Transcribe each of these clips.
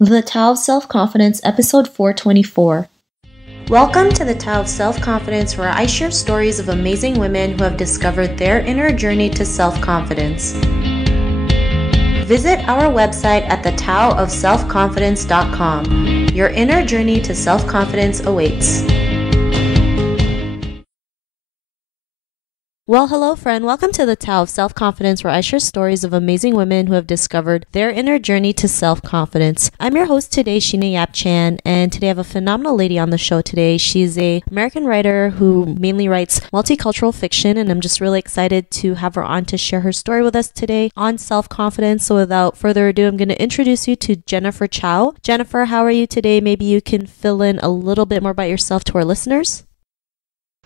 The Tao of Self-Confidence, episode 424. Welcome to the Tao of Self-Confidence, where I share stories of amazing women who have discovered their inner journey to self-confidence. Visit our website at thetaoofselfconfidence.com. Your inner journey to self-confidence awaits. Well, hello friend. Welcome to the Tao of Self-Confidence, where I share stories of amazing women who have discovered their inner journey to self-confidence. I'm your host today, Sheena Yap Chan, and today I have a phenomenal lady on the show today. She's an American writer who mainly writes multicultural fiction, and I'm just really excited to have her on to share her story with us today on self-confidence. So without further ado, I'm going to introduce you to Jennifer Chow. Jennifer, how are you today? Maybe you can fill in a little bit more about yourself to our listeners.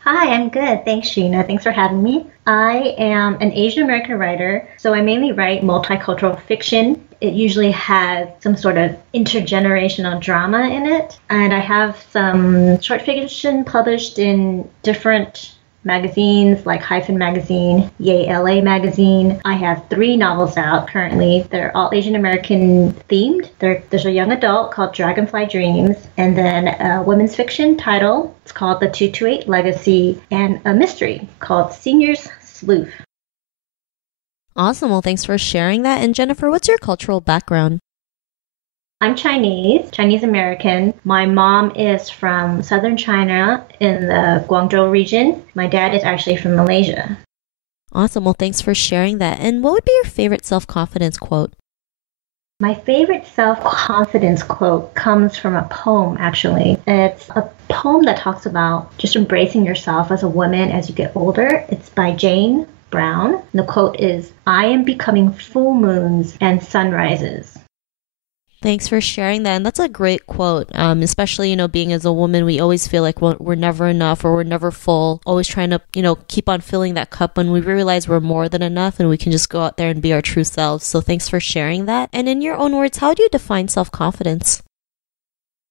Hi, I'm good. Thanks, Sheena. Thanks for having me. I am an Asian American writer, so I mainly write multicultural fiction. It usually has some sort of intergenerational drama in it, and I have some short fiction published in different magazines like Hyphen Magazine, Yay LA magazine. I have 3 novels out currently. They're all Asian American themed. There's a young adult called Dragonfly Dreams, and then a women's fiction title. It's called The 228 Legacy, and a mystery called Seniors Sleuth. Awesome. Well, thanks for sharing that. And Jennifer, what's your cultural background? I'm Chinese American. My mom is from southern China in the Guangzhou region. My dad is actually from Malaysia. Awesome. Well, thanks for sharing that. And what would be your favorite self-confidence quote? My favorite self-confidence quote comes from a poem, actually. It's a poem that talks about just embracing yourself as a woman as you get older. It's by Jane Brown. And the quote is, "I am becoming full moons and sunrises." Thanks for sharing that. And that's a great quote, especially, being as a woman, we always feel like we're never enough or we're never full, always trying to, keep on filling that cup when we realize we're more than enough and we can just go out there and be our true selves. So thanks for sharing that. And in your own words, how do you define self-confidence?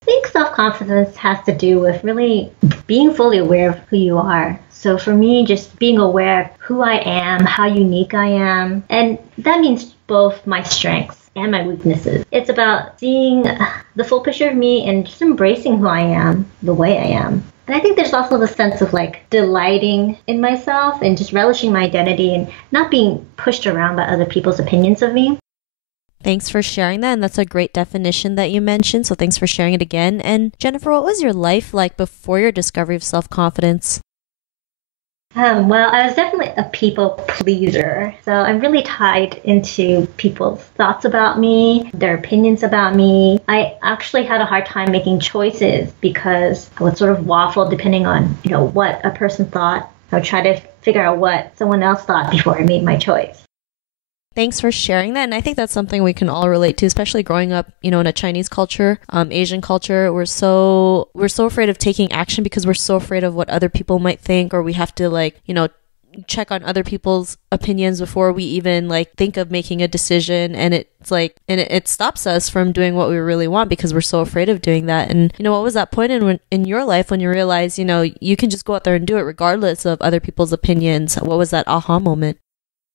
I think self-confidence has to do with really being fully aware of who you are. So for me, just being aware of who I am, how unique I am, and that means both my strengths and my weaknesses. It's about seeing the full picture of me and just embracing who I am, the way I am. And I think there's also the sense of delighting in myself and just relishing my identity and not being pushed around by other people's opinions of me. Thanks for sharing that, and that's a great definition that you mentioned, so thanks for sharing it again. And Jennifer, what was your life like before your discovery of self-confidence? Well, I was definitely a people pleaser. So I'm really tied into people's thoughts about me, their opinions about me. I actually had a hard time making choices because I would sort of waffle depending on, what a person thought. I would try to figure out what someone else thought before I made my choice. Thanks for sharing that. And I think that's something we can all relate to, especially growing up, in a Chinese culture, Asian culture. We're so afraid of taking action because we're so afraid of what other people might think, or we have to check on other people's opinions before we even think of making a decision. And it stops us from doing what we really want because we're so afraid of doing that. And what was that point in your life when you realized, you can just go out there and do it regardless of other people's opinions? What was that aha moment?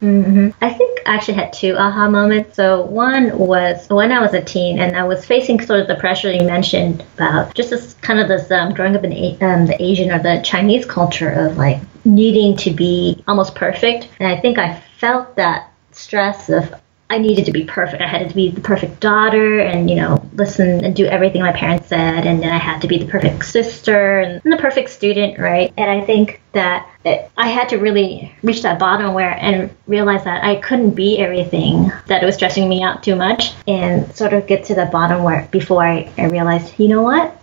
I think I actually had 2 aha moments. So one was when I was a teen and I was facing sort of the pressure you mentioned about just this growing up in the Asian or the Chinese culture of needing to be almost perfect. And I think I felt that stress of I needed to be perfect. I had to be the perfect daughter and, listen and do everything my parents said. And then I had to be the perfect sister and the perfect student, right? And I think that I had to really reach that bottom and realize that I couldn't be everything, that it was stressing me out too much, and sort of get to the bottom before I realized, you know what?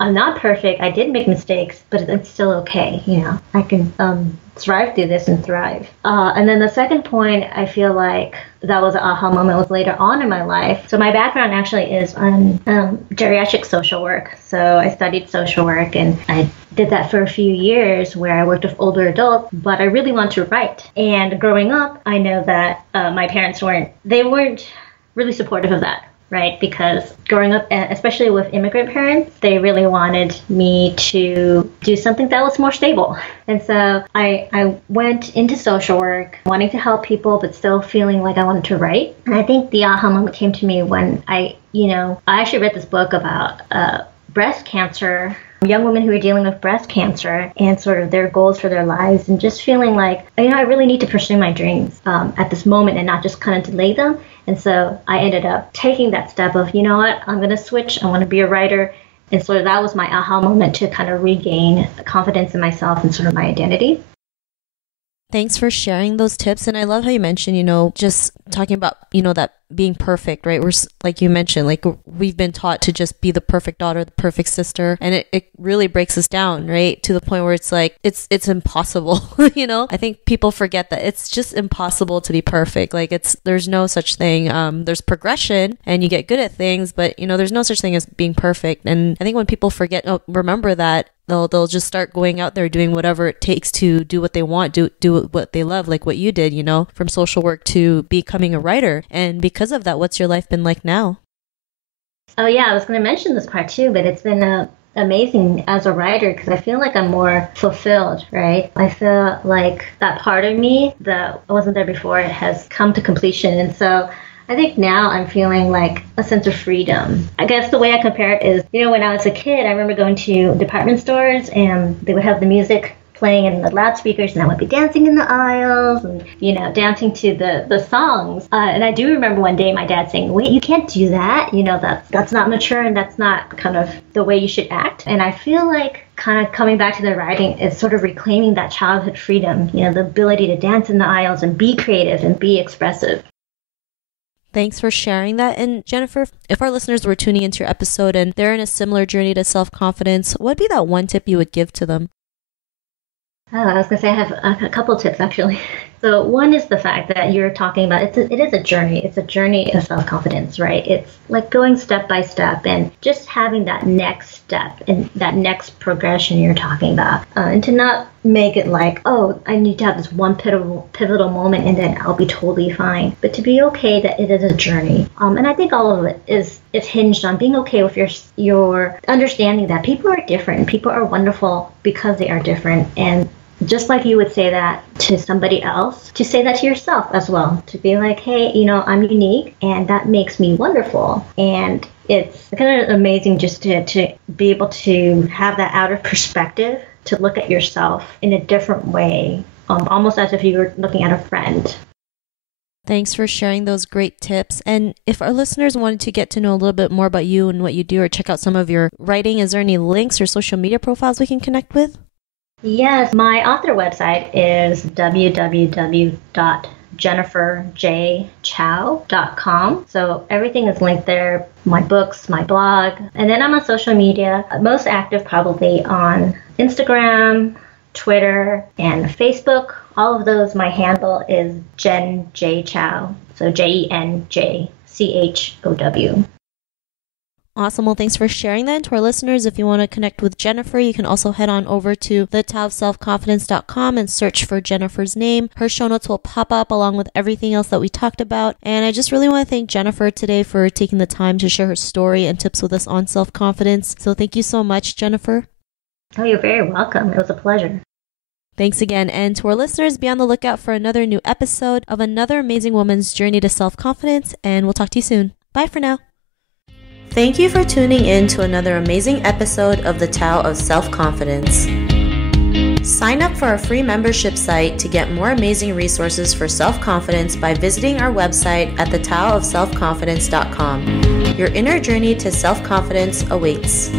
I'm not perfect. I did make mistakes, but it's still okay. I can thrive through this and thrive. And then the second point, I feel like that was an aha moment was later on in my life. So my background actually is on geriatric social work. So I studied social work and I did that for a few years where I worked with older adults, but I really want to write. And growing up, I know that my parents weren't really supportive of that. right? Because growing up, especially with immigrant parents, they really wanted me to do something that was more stable. And so I went into social work, wanting to help people, but still feeling like I wanted to write. And I think the aha moment came to me when I actually read this book about breast cancer, young women who are dealing with breast cancer and sort of their goals for their lives, and just feeling like, I really need to pursue my dreams at this moment and not just kind of delay them. And so I ended up taking that step of, I'm going to switch. I want to be a writer. And sort of that was my aha moment to kind of regain confidence in myself and sort of my identity. Thanks for sharing those tips. And I love how you mentioned, just talking about, that being perfect, right? We're, like you mentioned, like we've been taught to just be the perfect daughter, the perfect sister. And it really breaks us down, right? To the point where it's like, it's impossible, I think people forget that it's just impossible to be perfect. Like there's no such thing. There's progression and you get good at things, but there's no such thing as being perfect. And I think when people remember that, they'll just start going out there doing whatever it takes to do what they want, do what they love, like what you did, from social work to becoming a writer. And because of that, what's your life been like now? Oh yeah, I was going to mention this part too, but it's been amazing as a writer because I feel like I'm more fulfilled, right? I feel like that part of me that wasn't there before has come to completion. And so I think now I'm feeling like a sense of freedom. I guess the way I compare it is, when I was a kid, I remember going to department stores and they would have the music playing in the loudspeakers and I would be dancing in the aisles and, dancing to the songs. And I do remember one day my dad saying, wait, you can't do that. That's not mature and that's not kind of the way you should act. And I feel like kind of coming back to the writing is sort of reclaiming that childhood freedom, the ability to dance in the aisles and be creative and be expressive. Thanks for sharing that. And Jennifer, if our listeners were tuning into your episode and they're in a similar journey to self-confidence, what would be that one tip you would give to them? Oh, I was going to say I have a couple tips, actually. So one is the fact that you're talking about, it is a journey. It's a journey of self-confidence, right? It's like going step by step and just having that next step and that next progression you're talking about. And to not make it like, oh, I need to have this one pivotal moment and then I'll be totally fine. But to be okay that it is a journey. And I think all of it is hinged on being okay with your understanding that people are different. People are wonderful because they are different. And just like you would say that to somebody else, to say that to yourself as well, to be like, hey, I'm unique and that makes me wonderful. And it's kind of amazing just to be able to have that outer perspective, to look at yourself in a different way, almost as if you were looking at a friend. Thanks for sharing those great tips. And if our listeners wanted to get to know a little bit more about you and what you do or check out some of your writing, is there any links or social media profiles we can connect with? Yes, my author website is www.jenniferjchow.com. So everything is linked there, my books, my blog. And then I'm on social media, most active probably on Instagram, Twitter, and Facebook. All of those, my handle is Jen J. Chow. So JenJChow. Awesome. Well, thanks for sharing that. And to our listeners, if you want to connect with Jennifer, you can also head on over to thetowofselfconfidence.com and search for Jennifer's name. Her show notes will pop up along with everything else that we talked about. And I just really want to thank Jennifer today for taking the time to share her story and tips with us on self-confidence. So thank you so much, Jennifer. Oh, you're very welcome. It was a pleasure. Thanks again. And to our listeners, be on the lookout for another new episode of another amazing woman's journey to self-confidence. And we'll talk to you soon. Bye for now. Thank you for tuning in to another amazing episode of the Chow of Self-Confidence. Sign up for our free membership site to get more amazing resources for self-confidence by visiting our website at thetowofselfconfidence.com. Your inner journey to self-confidence awaits.